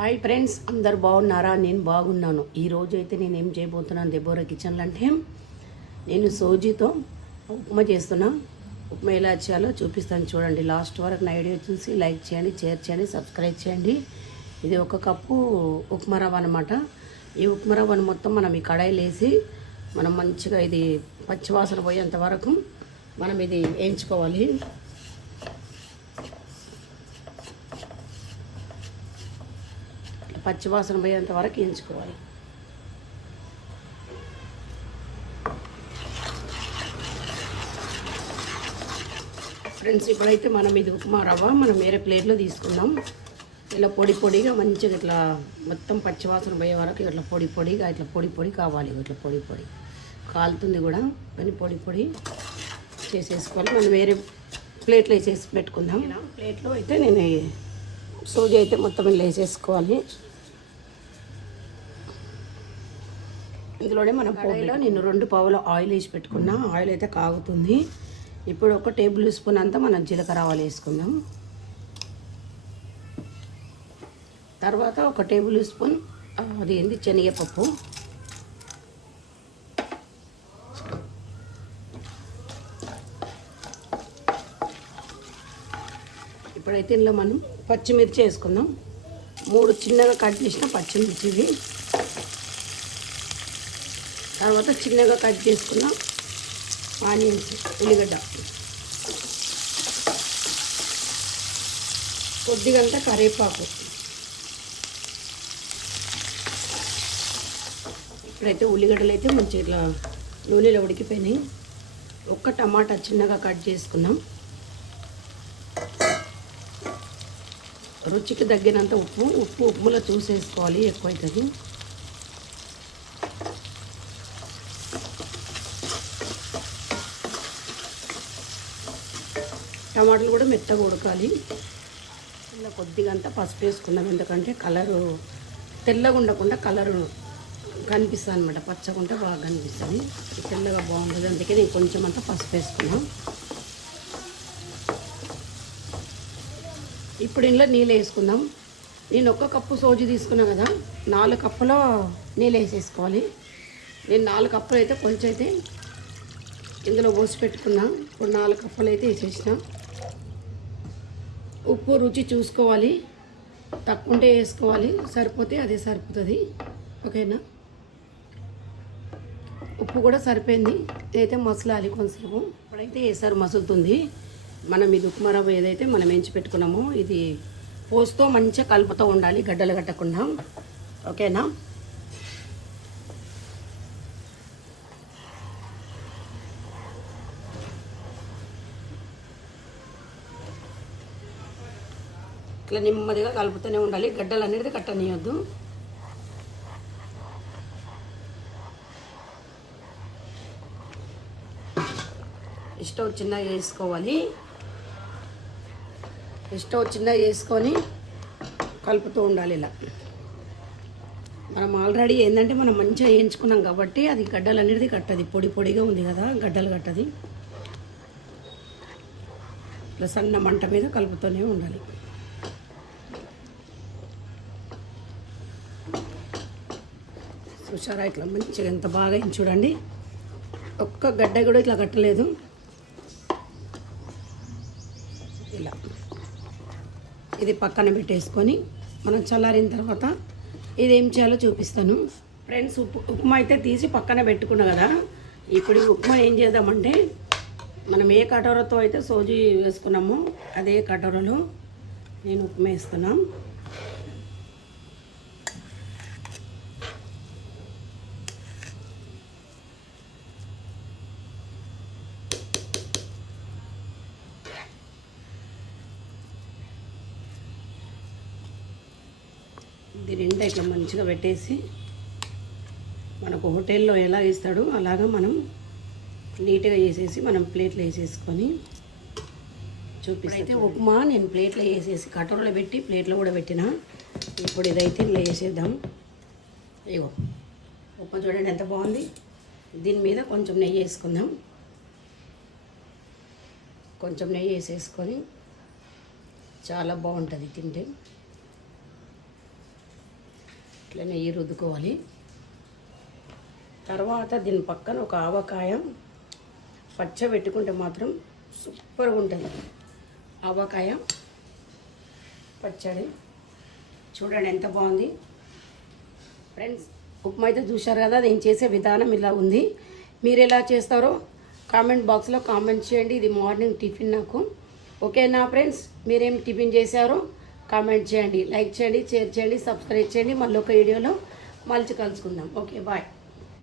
Hi friends అందరు బాగున్నారా? నేను బాగున్నాను. ఈ అయితే నేను ఏం చేయబోతున్నాను దెబ్బోరా కిచెన్లో అంటే నేను సోజీతో ఉప్మా చేస్తున్నా. ఉప్మా ఎలా చేయాలో చూపిస్తాను చూడండి. లాస్ట్ వరకు నా ఐడియా చూసి లైక్ చేయండి షేర్ చేయండి సబ్స్క్రైబ్ చేయండి. ఇది ఒక కప్పు ఉప్మా రవ్వ అనమాట ఈ ఉప్మా రవ్వను మొత్తం మనం ఈ కడాయిలో వేసి మనం మంచిగా ఇది పచ్చివాసన పోయేంత వరకు మనం ఇది వేయించుకోవాలి. పచ్చివాసన పోయేంత వరకు ఎంచుకోవాలి ఫ్రెండ్స్ ఇప్పుడైతే మనం ఇది ఉప్మా రవ్వ మనం వేరే ప్లేట్లో తీసుకుందాం ఇలా పొడి పొడిగా మంచిగా ఇట్లా మొత్తం పచ్చివాసన పోయే వరకు ఇట్లా పొడి పొడిగా ఇట్లా పొడి పొడి కావాలి ఇట్లా పొడి పొడి. కాలుతుంది కూడా కానీ పొడి పొడి చేసేసుకోవాలి. మనం వేరే ప్లేట్లో వేసేసి పెట్టుకుందాం. ప్లేట్లో అయితే నేను సూజీ అయితే మొత్తం ఇలా వేసేసుకోవాలి. ఇందులోనే మనం పొడిలో నేను రెండు పావుల ఆయిల్ వేసి పెట్టుకున్నా ఆయిల్ అయితే కాగుతుంది. ఇప్పుడు ఒక టేబుల్ స్పూన్ అంతా మనం జీలకర్ర ఆవాలు వేసుకుందాం. తర్వాత ఒక టేబుల్ స్పూన్ అది ఏంది? శనగపప్పు. ఇప్పుడైతే ఇందులో మనం పచ్చిమిర్చి వేసుకుందాం. మూడు చిన్నగా కట్ చేసిన పచ్చిమిర్చి తర్వాత చిన్నగా కట్ చేసుకున్న ఆనియన్స్ ఉల్లిగడ్డ. కొద్దిగంత కరివేపాకు. ఇప్పుడైతే ఉల్లిగడ్డలు అయితే మంచిగా ఇట్లా నూనెలో ఉడికిపోయినాయి. ఒక్క టమాటా చిన్నగా కట్ చేసుకున్నాం. రుచికి తగ్గినంత ఉప్పు ఉప్పు ఉప్పులో చూసేసుకోవాలి ఎక్కువ టమాటాలు కూడా మెత్తగా ఉడకాలి. ఇలా కొద్దిగా అంతా పసుపు వేసుకున్నాం. ఎందుకంటే కలరు తెల్లగా ఉండకుండా కలరు కనిపిస్తుంది అనమాట పచ్చగా బాగా కనిపిస్తుంది. తెల్లగా బాగుంటుంది. అందుకే నేను కొంచెం అంతా పసుపు వేసుకున్నాం. ఇప్పుడు ఇంట్లో నీళ్ళు వేసుకుందాం. నేను ఒక్క కప్పు సోజు తీసుకున్నా కదా నాలుగు కప్పులో నీళ్ళు వేసేసుకోవాలి. నేను నాలుగు కప్పులు అయితే కొంచెం అయితే ఇందులో పోసి పెట్టుకున్నా. ఇప్పుడు నాలుగు కప్పులు అయితే వేసేసిన. ఉప్పు రుచి చూసుకోవాలి. తక్కువ ఉంటే వేసుకోవాలి. సరిపోతే అదే సరిపోతుంది. ఓకేనా? ఉప్పు కూడా సరిపోయింది. ఇదైతే మసలాలి కొంతసేపు. ఇప్పుడైతే వేసారు మసులుతుంది. మనం ఇది ఉప్మా రవ్వ ఏదైతే మనం ఎంచి పెట్టుకున్నామో ఇది పోస్తూ మంచిగా కలుపుతూ ఉండాలి. గడ్డలు కట్టకుండా. ఓకేనా? ఇట్లా నెమ్మదిగా కలుపుతూనే ఉండాలి. గడ్డలు అనేది కట్టనీయొద్దు. స్టవ్ చిన్నగా వేసుకోవాలి. స్టవ్ చిన్నగా వేసుకొని కలుపుతూ ఉండాలి ఇలా. మనం ఆల్రెడీ ఏంటంటే మనం మంచిగా వేయించుకున్నాం కాబట్టి అది గడ్డలు అనేది కట్టది. పొడి పొడిగా ఉంది కదా గడ్డలు కట్టది. ఇట్లా సన్న మంట మీద కలుపుతూనే ఉండాలి. చూసారా? ఇట్లా మంచిగా ఎంత బాగా అయింది చూడండి. ఒక్క గడ్డ కూడా ఇట్లా కట్టలేదు. ఇలా. ఇది పక్కన పెట్టేసుకొని మనం చల్లారిన తర్వాత ఇది ఏం చేయాలో చూపిస్తాను. ఫ్రెండ్స్ ఉప్పు ఉప్మా అయితే తీసి పక్కన పెట్టుకున్నా కదా. ఇప్పుడు ఉప్మా ఏం చేద్దామంటే మనం ఏ కటోరతో అయితే సోజీ వేసుకున్నామో అదే కటోరలో నేను ఉప్మా వేస్తున్నాను ఇది నిండా ఇట్లా మంచిగా పెట్టేసి మనకు హోటల్లో ఎలా ఇస్తాడో అలాగా మనం నీట్గా వేసేసి మనం ప్లేట్లో వేసేసుకొని చూపిస్తే ఉప్మా నేను ప్లేట్లో వేసేసి కటోరలో పెట్టి ప్లేట్లో కూడా పెట్టిన. ఇప్పుడు ఇదైతే ఇలా వేసేద్దాం. ఇగో ఉప్మా చూడండి ఎంత బాగుంది. దీని మీద కొంచెం నెయ్యి వేసుకుందాం. కొంచెం నెయ్యి వేసేసుకొని చాలా బాగుంటుంది తింటే. ఇట్లా నెయ్యి రుద్దుకోవాలి. తర్వాత దీని పక్కన ఒక ఆవకాయ పచ్చ పెట్టుకుంటే మాత్రం సూపర్గా ఉంటుంది. ఆవకాయ పచ్చడి. చూడండి ఎంత బాగుంది. ఫ్రెండ్స్ ఉప్మా అయితే చూశారు కదా నేను చేసే విధానం ఇలా ఉంది. మీరు ఎలా చేస్తారో కామెంట్ బాక్స్లో కామెంట్ చేయండి. ఇది మార్నింగ్ టిఫిన్ నాకు. ఓకేనా ఫ్రెండ్స్? మీరేం టిఫిన్ చేశారో కామెంట్ చేయండి లైక్ చేయండి షేర్ చేయండి సబ్స్క్రైబ్ చేయండి. మళ్ళీ ఒక వీడియోలో మళ్ళీ కలుసుకుందాం. Okay bye.